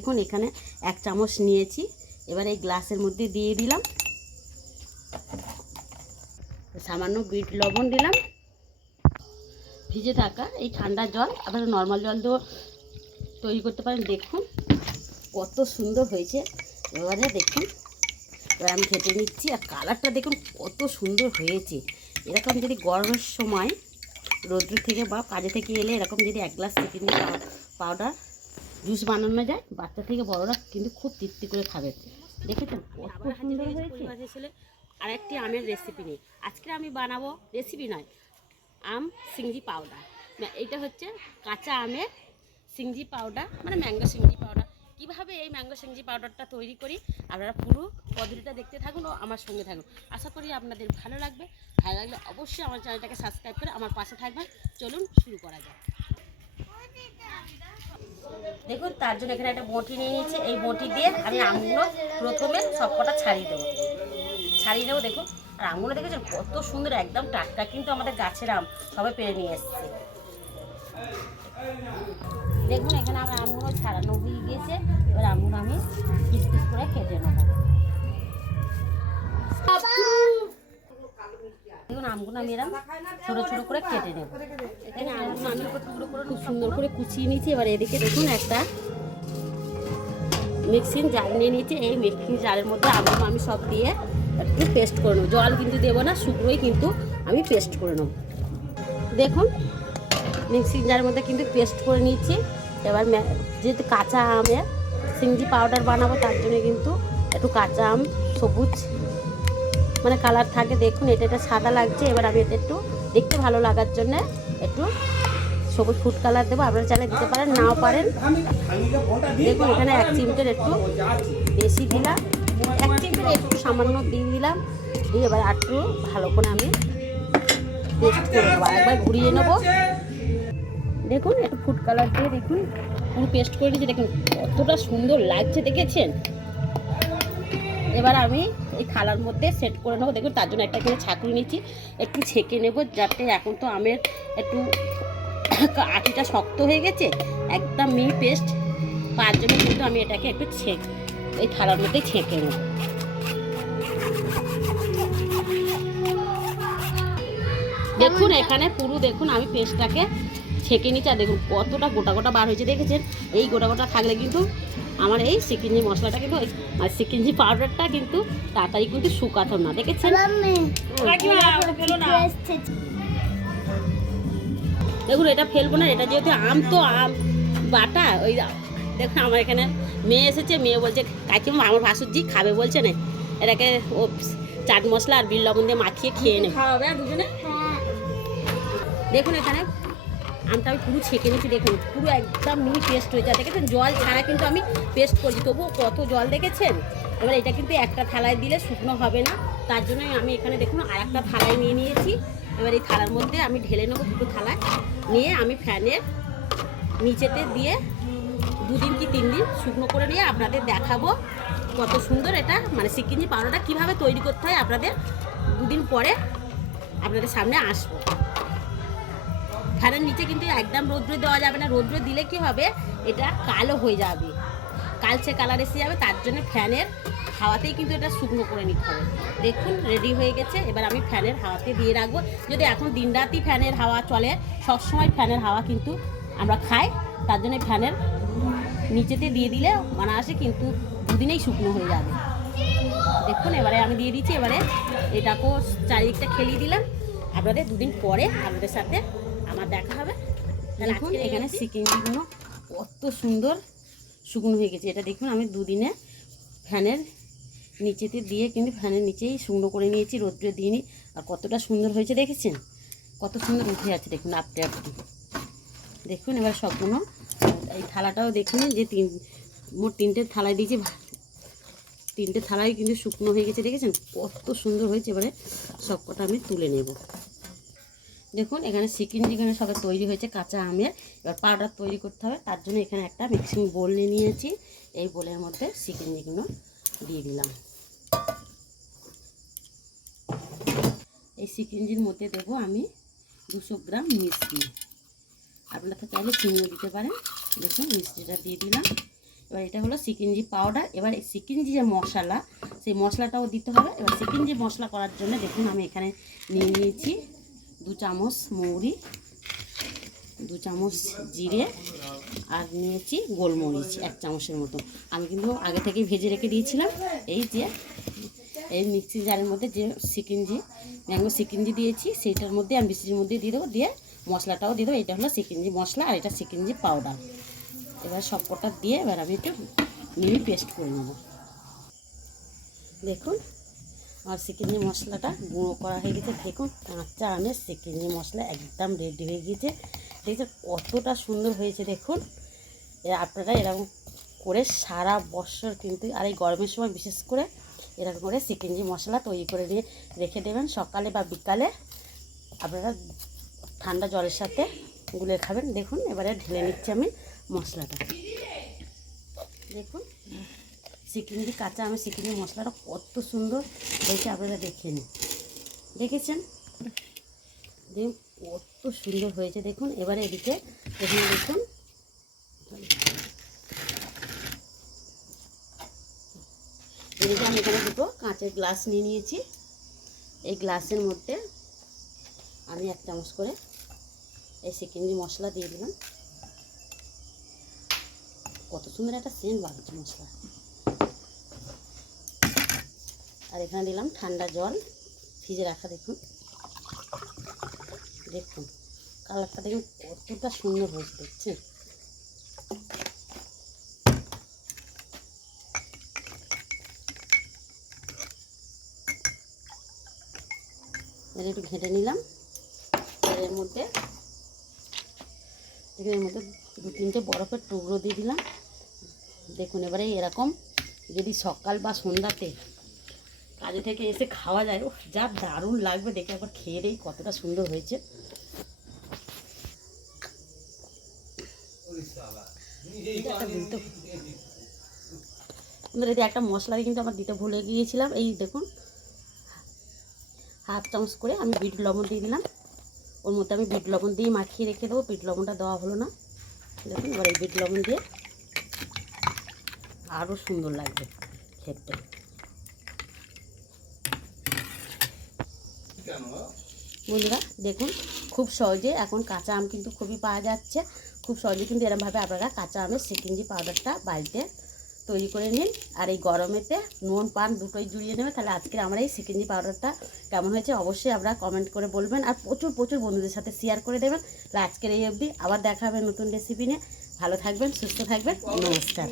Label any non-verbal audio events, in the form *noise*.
দেখুন, এখানে এক চামচ নিয়েছি। এবার এই গ্লাসের মধ্যে দিয়ে দিলাম। সামান্য বিট লবণ দিলাম। ভিজে থাকা এই ঠান্ডা জল, আপনারা নর্মাল জল দিয়েও তৈরি করতে পারেন। দেখুন, কত সুন্দর হয়েছে। এবারে দেখুন, এবার আমি ঘেটে নিচ্ছি। আর কালারটা দেখুন, কত সুন্দর হয়েছে। এরকম যদি গরমের সময় রোদ্র থেকে বা কাজে থেকে এলে এরকম যদি এক গ্লাস চিকেন পাউডার জুস বানানো যায়, বাচ্চা থেকে বড়রা কিন্তু খুব তৃপ্তি করে খাবে। দেখেছেন কত সুন্দর হয়েছে? ছেলে আরেকটি আমের রেসিপি নেই আজকে আমি বানাবো রেসিপি নয়, আম সিংজি পাউডার এইটা হচ্ছে কাঁচা আমের সিংজি পাউডার মানে ম্যাঙ্গো সিংজি পাউডার কীভাবে এই ম্যাঙ্গো সিংজি পাউডারটা তৈরি করি? আপনারা পুরো পদ্ধতিটা দেখতে থাকুন ও আমার সঙ্গে থাকুন। আশা করি আপনাদের ভালো লাগবে। ভালো লাগলে অবশ্যই আমার চ্যানেলটাকে সাবস্ক্রাইব করে আমার পাশে থাকবেন। চলুন শুরু করা যাক। দেখুন, তার জন্য এখানে একটা বটি নিয়ে নিয়েছি। এই বটি দিয়ে আমি আমগুলো প্রথমে সবকটা ছাড়িয়ে দেবো। ছাড়িয়ে দেবো, দেখুন। আর আমগুলো দেখেছেন, কত সুন্দর, একদম টাটকা কিন্তু আমাদের গাছের আম। সবাই পেরে নিয়ে এসছে। দেখুন, এখানে আমার আমগুলো ছাড়ানো হয়ে গিয়েছে। এবার আমগুলো আমি পিস পিস করে কেটে নেব। দেখুন আমগুলো আমি এরকম ছোটো ছোটো করে কেটে নেব। এখানে আমগুলো আমি খুব সুন্দর করে কুচিয়ে নিয়েছি। এবার এদিকে দেখুন একটা মিক্সিং জার নিয়ে নিয়েছি। এই মিক্সিং জারের মধ্যে আমগুলো আমি সব দিয়ে একটু পেস্ট করে নেব। জল কিন্তু দেবো না শুকনোই কিন্তু আমি পেস্ট করে নেব। দেখুন মিক্সিং জারের মধ্যে কিন্তু পেস্ট করে নিয়েছি। এবার যেহেতু কাঁচা আমের সিংজি পাউডার বানাবো তার জন্য কিন্তু একটু কাঁচা আম সবুজ মানে কালার থাকে, দেখুন, এটা এটা সাদা লাগছে। এবার আমি এটা একটু দেখতে ভালো লাগার জন্য একটু সবুজ ফুড কালার দেবো। আপনারা চাইলে দিতে পারেন, নাও পারেন। দেখুন, এখানে এক চিমটের একটু বেশি দিলাম। এক চিমটের একটু সামান্য দিয়ে দিলাম। দিয়ে এবার একটু ভালো করে আমি পেস্ট করে নেব একবার ঘুরিয়ে নেব। দেখুন, একটু ফুড কালার দিয়ে দেখুন, পুরো পেস্ট করে দিয়েছি। দেখুন, কতটা সুন্দর লাগছে, দেখেছেন? এবার আমি এই থালার মধ্যে সেট করে নেব। দেখুন, তার জন্য একটা এখানে ছাঁকুনি নিচ্ছি একটু ছেঁকে নেব, যাতে এখন তো আমের একটু *coughs* আটিটা শক্ত হয়ে গেছে। একদম মি পেস্ট তার জন্য কিন্তু আমি এটাকে একটু ছেঁক, এই থালার মধ্যে ছেঁকে নেব। দেখুন, এখানে পুরো, দেখুন, আমি পেস্টটাকে ছেঁকে নিচ্ছে আর দেখুন কতটা গোটা গোটা বার হয়েছে দেখেছেন? এই গোটা গোটা থাকলে কিন্তু আমার এই সিকিঞ্জি মশলাটা কিন্তু আর সিকিঞ্জি পাউডারটা কিন্তু তাড়াতাড়ি কিন্তু শুকাতো না দেখেছেন? দেখুন এটা ফেলব না এটা যেহেতু আম তো আম বাটা ওই দেখুন আমার এখানে মেয়ে এসেছে মেয়ে বলছে কাকিমা আমার ভাসুরজি খাবে বলছে না। এটাকে ও চাট মশলা আর বিল লবণ দিয়ে মাখিয়ে খেয়ে নেবে খাওয়াবে দুজনে? দেখুন এখানে আমটা আমি পুরো ছেঁকে নিচ্ছি দেখুন, পুরো একদম মিহি পেস্ট হয়েছে আর দেখেছেন? জল ছাড়া কিন্তু আমি পেস্ট করছি তবুও কত জল দেখেছেন? এবার এটা কিন্তু একটা থালায় দিলে শুকনো হবে না। তার জন্যই আমি এখানে দেখুন আর একটা থালায় নিয়ে নিয়েছি। এবার এই থালার মধ্যে আমি ঢেলে নেব দুটো থালায়। নিয়ে আমি ফ্যানের নিচেতে দিয়ে দুদিন কি তিন দিন শুকনো করে নিয়ে আপনাদের দেখাবো কত সুন্দর এটা। মানে সিকিঞ্জি পাউডারটা কীভাবে তৈরি করতে হয় আপনাদের দুদিন পরে আপনাদের সামনে আসব। ফ্যানের নিচে কিন্তু একদম রৌদ্রে দেওয়া যাবে না। রৌদ্রে দিলে কি হবে? এটা কালো হয়ে যাবে। কালচে কালার এসে যাবে, তার জন্য ফ্যানের হাওয়াতেই কিন্তু এটা শুকনো করে নিতে হবে। দেখুন রেডি হয়ে গেছে। এবার আমি ফ্যানের হাওয়াতে দিয়ে রাখব। যদি এখন দিনরাতই ফ্যানের হাওয়া চলে, সবসময় ফ্যানের হাওয়া কিন্তু আমরা খাই। তার জন্য ফ্যানের নিচেতে দিয়ে দিলে অনায়াসে কিন্তু দুদিনেই শুকনো হয়ে যাবে। দেখুন, এবারে আমি দিয়ে দিচ্ছি। এবারে এটাকেও চারিদিকটা খেলিয়ে দিলাম। আপনাদের দুদিন পরে আপনাদের সাথে আমার দেখা হবে। তাহলে আজকে এখানে সিকিমগুলো কত সুন্দর শুকনো হয়ে গেছে। এটা দেখুন আমি দুদিনে ফ্যানের নিচেতে দিয়ে কিন্তু ফ্যানের নিচেই শুকনো করে নিয়েছি রোদ্রে দিয়ে নি আর কতটা সুন্দর হয়েছে দেখেছেন? কত সুন্দর উঠে আছে দেখুন আপটে আপটে। দেখুন এবার সবগুলো এই থালাটাও দেখুন যে তিন মোট তিনটে থালায় দিয়েছি তিনটে থালায় কিন্তু শুকনো হয়ে গেছে দেখেছেন? কত সুন্দর হয়েছে এবারে সব কটা আমি তুলে নেব। দেখুন, এখানে চিকেন যেখানে সবাই তৈরি হয়েছে কাঁচা আমের, এবার পাউডার তৈরি করতে হবে। তার জন্য এখানে একটা মিক্সিং বোল নিয়ে নিয়েছি। এই বোলের মধ্যে চিকেন যেগুলো দিয়ে দিলাম। এই সিকিঞ্জির মধ্যে দেবো আমি দুশো গ্রাম মিষ্টি। আপনারা তো চাইলে চিনিও দিতে পারেন। দেখুন, মিষ্টিটা দিয়ে দিলাম। এবার এটা হলো সিকিঞ্জি পাউডার এবার এই সিকিঞ্জি যে মশলা, সেই মশলাটাও দিতে হবে। এবার সিকিঞ্জি মশলা করার জন্য দেখুন, আমি এখানে নিয়ে নিয়েছি দু চামচ মৌরি, দু চামচ জিরে আর নিয়েছি গোলমরিচ এক চামচের মতো। আমি কিন্তু আগে থেকে ভেজে রেখে দিয়েছিলাম। এই যে, এই মিক্সি জারের মধ্যে যে সিকিঞ্জি, ম্যাঙ্গো সিকিঞ্জি দিয়েছি, সেইটার মধ্যে আমি মিক্সির মধ্যে দিয়ে দেবো, দিয়ে মশলাটাও দিয়ে দেবো। এটা হলো সিকিঞ্জি মশলা আর এটা সিকিঞ্জি পাউডার। এবার সব কটা দিয়ে এবার আমি একটু মিহি পেস্ট করে নেব। দেখুন আর সিকিঞ্জি মশলাটা গুঁড়ো করা হয়ে গেছে। দেখুন, কাঁচা আমের সিকিঞ্জি মশলা একদম রেডি হয়ে গিয়েছে। দেখতে কতটা সুন্দর হয়েছে, দেখুন। আপনারা এরকম করে সারা বছর কিন্তু, আর এই গরমের সময় বিশেষ করে এরকম করে সিকিঞ্জি মশলা তৈরি করে নিয়ে রেখে দেবেন। সকালে বা বিকালে আপনারা ঠান্ডা জলের সাথে গুলে খাবেন। দেখুন, এবারে ঢেলে নিচ্ছি আমি মশলাটা। দেখুন। সিকিঞ্জি কাঁচা আমি সিকিঞ্জি মশলাটা কত সুন্দর দেখে আপনারা দেখে নিন। দেখেছেন? দেখুন কত সুন্দর হয়েছে। দেখুন, এবারে এদিকে এখানে দেখুন। এদিকে আমি এখানে দুটো কাঁচের গ্লাস নিয়ে নিয়েছি। এই গ্লাসের মধ্যে আমি এক চামচ করে এই সিকিঞ্জি মশলা দিয়ে দিলাম। কত সুন্দর একটা সেন্ট বাড়ছে মশলা। আর এখানে দিলাম ঠান্ডা জল, ফ্রিজে রাখা দেখুন। দেখুন, কালারটা দেখুন কতটা সুন্দর হয়েছে, দেখছেন? একটু ঘেঁটে নিলাম। এর মধ্যে এর মধ্যে দু তিনটে বরফের টুকরো দিয়ে দিলাম। দেখুন, এবারে এরকম যদি সকাল বা সন্ধ্যাতে কাজে থেকে এসে খাওয়া যায়। ও যা দারুণ লাগবে দেখে একবার খেয়ে দেই কতটা সুন্দর হয়েছে। আমাদের এতে একটা মশলা কিন্তু আমার দিতে ভুলে গিয়েছিলাম। এই দেখুন, হাফ চামচ করে আমি বিট লবণ দিয়ে দিলাম। ওর মধ্যে আমি বিট লবণ দিয়ে মাখিয়ে রেখে দেবো। বিট লবণটা দেওয়া হলো না। দেখুন, এবার এই বিট লবণ দিয়ে আরও সুন্দর লাগবে খেতে। বন্ধুরা, দেখুন, খুব সহজে এখন কাঁচা আম কিন্তু খুবই পাওয়া যাচ্ছে। খুব সহজে কিন্তু এরমভাবে আপনারা কাঁচা আমের সিকিঞ্জি পাউডারটা বাড়িতে তৈরি করে নিন। আর এই গরমেতে নুন, পান দুটোই জুড়িয়ে নেবে তাহলে আজকের আমার এই সিকিঞ্জি পাউডারটা কেমন হয়েছে অবশ্যই আপনারা কমেন্ট করে বলবেন আর প্রচুর প্রচুর বন্ধুদের সাথে শেয়ার করে দেবেন। তাহলে আজকের এই অবধি আবার দেখা হবে নতুন রেসিপি নিয়ে। ভালো থাকবেন, সুস্থ থাকবেন। নমস্কার।